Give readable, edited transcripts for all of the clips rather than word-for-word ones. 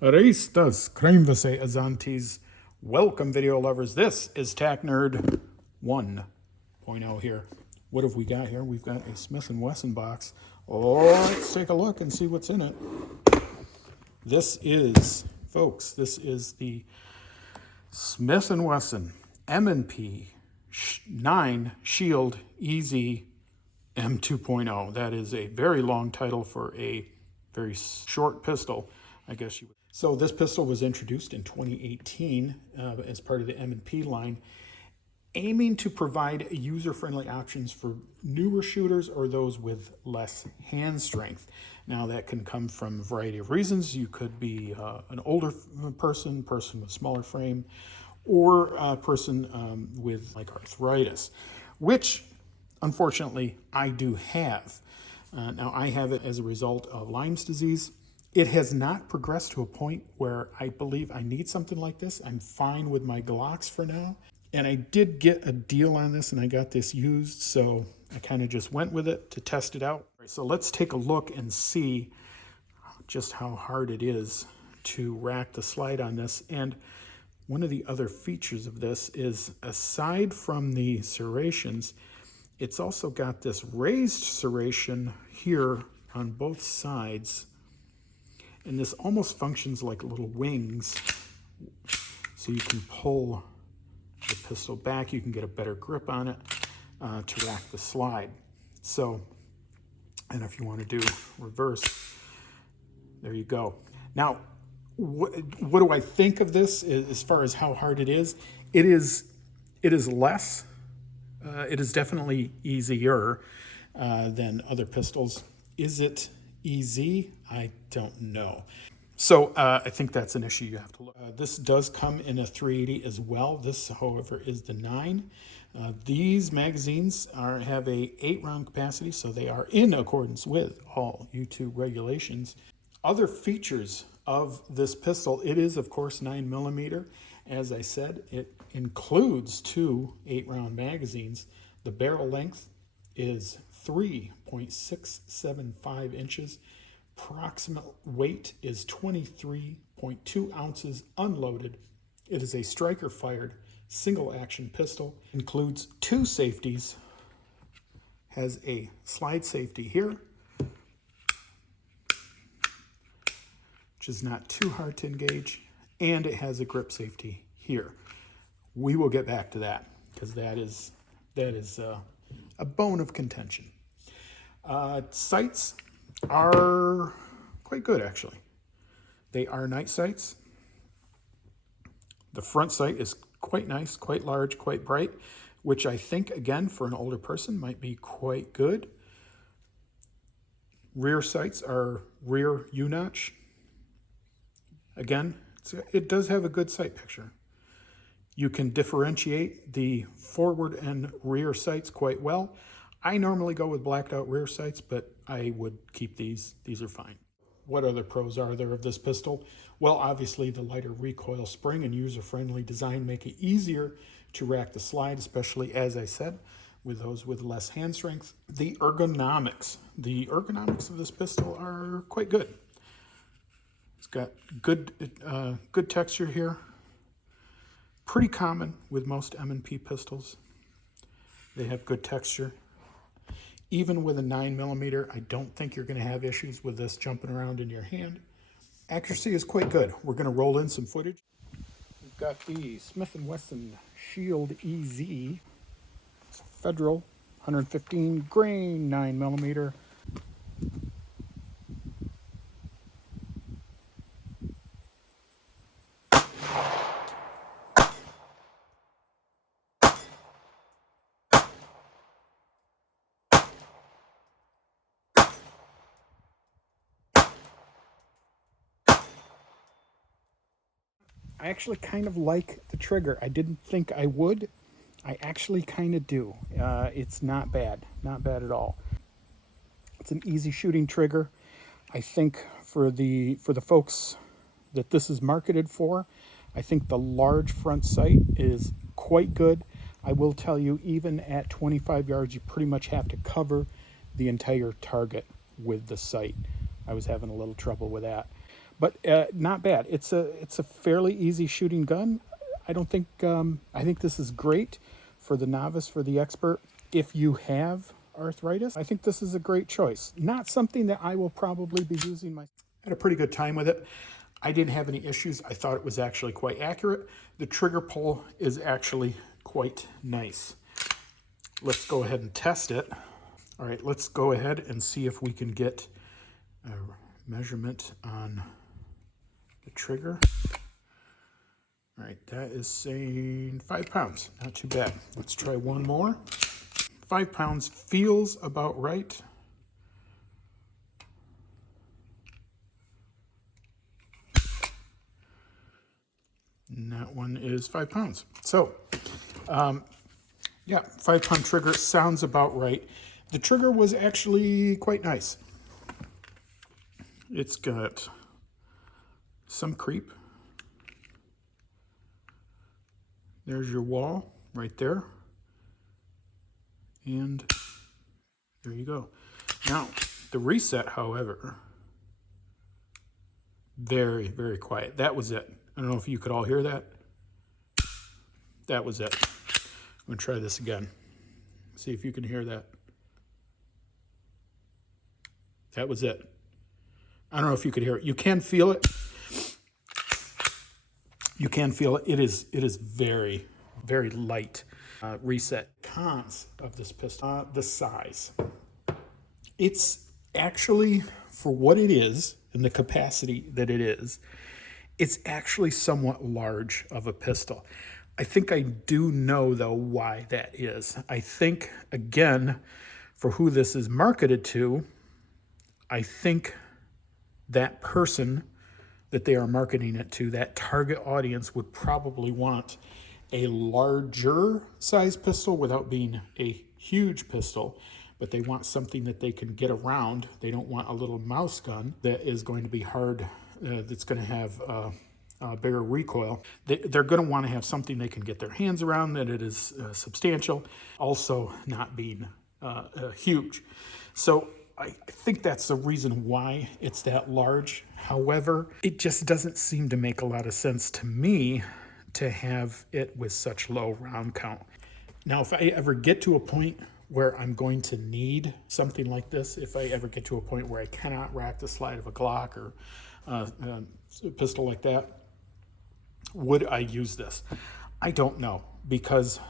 Aristas, Kremvase Azantes. Welcome, video lovers. This is Tac Nerd 1.0 here. What have we got here? We've got a Smith Wesson box. Oh, let's take a look and see what's in it. This is, folks, this is the Smith Wesson M&P 9 Shield EZ M2.0. That is a very long title for a very short pistol, I guess you would. So this pistol was introduced in 2018 as part of the M&P line, aiming to provide user-friendly options for newer shooters or those with less hand strength. Now that can come from a variety of reasons. You could be an older person with smaller frame, or a person with like arthritis, which unfortunately I do have. Now I have it as a result of Lyme's disease. It has not progressed to a point where I believe I need something like this. I'm fine with my Glocks for now. And I did get a deal on this and I got this used, so I kind of just went with it to test it out. So let's take a look and see just how hard it is to rack the slide on this. And one of the other features of this is, aside from the serrations, it's also got this raised serration here on both sides. And this almost functions like little wings. So you can pull the pistol back, you can get a better grip on it to rack the slide. So, and if you want to do reverse, there you go. Now, what do I think of this as far as how hard it is? It is less. It is definitely easier than other pistols. Is it easy? I don't know. So I think that's an issue you have to look. This does come in a 380 as well. This, however, is the 9. These magazines have a 8-round capacity, so they are in accordance with all U2 regulations. Other features of this pistol, it is of course 9mm. As I said, it includes 2 8-round magazines. The barrel length is 3.675 inches. Approximate weight is 23.2 ounces unloaded. It is a striker fired single action pistol. Includes 2 safeties. Has a slide safety here, which is not too hard to engage, and it has a grip safety here. We will get back to that because that is a bone of contention. Sights are quite good, actually. They are night sights. The front sight is quite nice, quite large, quite bright, which I think, again, for an older person might be quite good. Rear sights are rear U-notch. Again, it does have a good sight picture. You can differentiate the forward and rear sights quite well. I normally go with blacked out rear sights, but I would keep these. These are fine. What other pros are there of this pistol? Well, obviously the lighter recoil spring and user-friendly design make it easier to rack the slide, especially, as I said, with those with less hand strength. The ergonomics of this pistol are quite good. It's got good texture here. Pretty common with most M&P pistols. They have good texture. Even with a 9mm, I don't think you're going to have issues with this jumping around in your hand. Accuracy is quite good. We're going to roll in some footage. We've got the Smith Wesson Shield EZ. It's Federal 115 grain 9mm. I actually kind of like the trigger. I didn't think I would. I actually kind of do. It's not bad at all. It's an easy shooting trigger. I think for the folks that this is marketed for, I think the large front sight is quite good. I will tell you, even at 25 yards, you pretty much have to cover the entire target with the sight. I was having a little trouble with that. but not bad. It's a fairly easy shooting gun. I don't think I think this is great for the novice, for the expert. If you have arthritis, I think this is a great choice. Not something that I will probably be using myself. Had a pretty good time with it. I didn't have any issues. I thought it was actually quite accurate. The trigger pull is actually quite nice. Let's go ahead and test it. All right, let's go ahead and see if we can get a measurement on the trigger. All right, that is saying 5 pounds. Not too bad. Let's try one more. 5 pounds feels about right. And that one is 5 pounds. So, yeah, 5 pound trigger sounds about right. The trigger was actually quite nice. It's got some creep. There's your wall right there. And there you go. Now, the reset, however, very, very quiet. That was it. I don't know if you could all hear that. That was it. I'm going to try this again. See if you can hear that. That was it. I don't know if you could hear it. You can feel it. You can feel it. It is very, very light. Reset. Cons of this pistol. The size. It's actually, for what it is and the capacity that it is, it's actually somewhat large of a pistol. I think I do know, though, why that is. I think, again, for who this is marketed to, I think that person that they are marketing it to, that target audience, would probably want a larger size pistol without being a huge pistol, but they want something that they can get around. They don't want a little mouse gun that is going to be hard, that's going to have bigger recoil. They're going to want to have something they can get their hands around, that it is substantial, also not being huge. So I think that's the reason why it's that large. However, it just doesn't seem to make a lot of sense to me to have it with such low round count. Now, if I ever get to a point where I'm going to need something like this, if I ever get to a point where I cannot rack the slide of a Glock or a pistol like that, would I use this? I don't know, because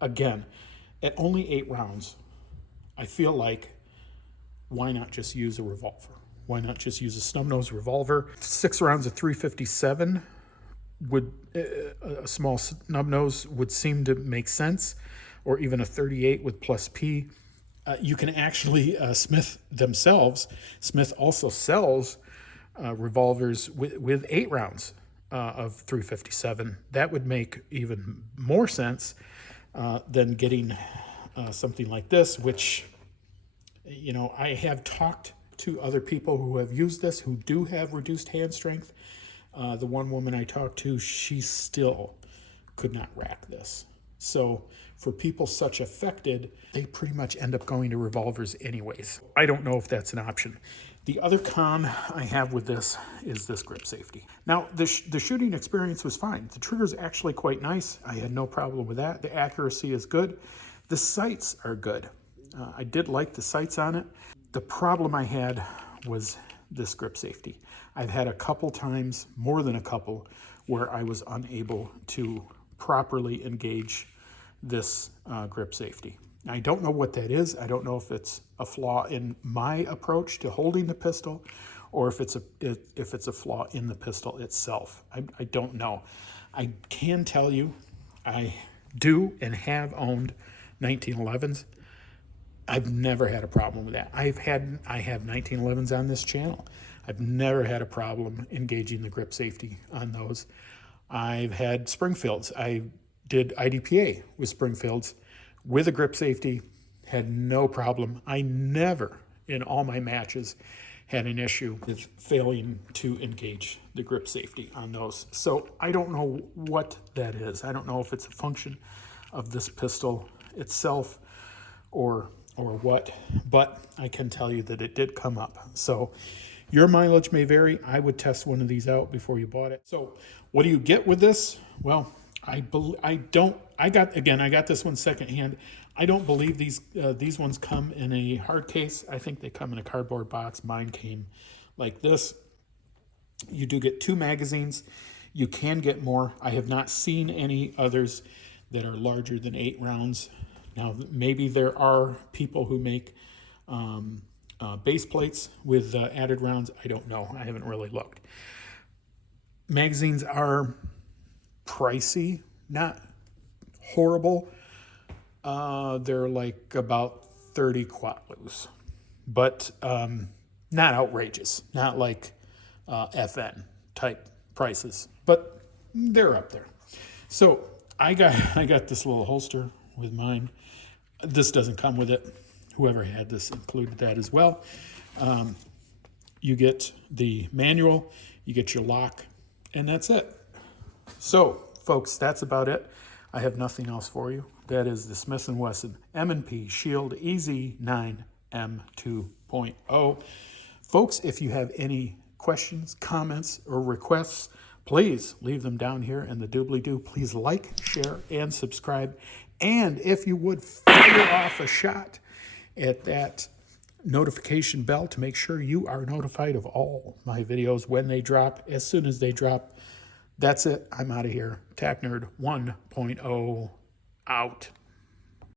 again, at only 8 rounds, I feel like, why not just use a revolver? Why not just use a snub-nose revolver? 6 rounds of .357 would, a small snub-nose would seem to make sense, or even a .38 with plus P. You can actually, Smith themselves, Smith also sells revolvers with 8 rounds of .357. That would make even more sense than getting something like this, which, you know, I have talked to other people who have used this, who do have reduced hand strength. The one woman I talked to, she still could not rack this. So for people such affected, they pretty much end up going to revolvers anyways. I don't know if that's an option. The other con I have with this is this grip safety. Now, the shooting experience was fine. The trigger's actually quite nice. I had no problem with that. The accuracy is good. The sights are good. I did like the sights on it. The problem I had was this grip safety. I've had a couple times, more than a couple, where I was unable to properly engage this grip safety. I don't know what that is. I don't know if it's a flaw in my approach to holding the pistol, or if it's a flaw in the pistol itself. I don't know. I can tell you, I do and have owned 1911s. I've never had a problem with that. I have 1911s on this channel. I've never had a problem engaging the grip safety on those. I've had Springfields. I did IDPA with Springfields with a grip safety, had no problem. I never, in all my matches, had an issue with failing to engage the grip safety on those. So I don't know what that is. I don't know if it's a function of this pistol itself or what, but I can tell you that it did come up. So Your mileage may vary. I would test one of these out before you bought it. So what do you get with this? Well, I got this one secondhand. I don't believe these ones come in a hard case. I think they come in a cardboard box. Mine came like this. You do get 2 magazines. You can get more. I have not seen any others that are larger than 8 rounds. Now, maybe there are people who make base plates with added rounds. I don't know. I haven't really looked. Magazines are pricey, not horrible. They're like about 30 quatlos, but not outrageous, not like FN type prices, but they're up there. So I got this little holster with mine. This doesn't come with it. Whoever had this included that as well. You get the manual, you get your lock, and that's it. So, folks, that's about it. I have nothing else for you. That is the Smith Wesson M&P Shield EZ9 M2.0. Folks, if you have any questions, comments, or requests, please leave them down here in the doobly-doo. Please like, share, and subscribe. And if you would fire off a shot at that notification bell to make sure you are notified of all my videos when they drop, as soon as they drop. That's it. I'm out of here. Tack Nerd 1.0 out.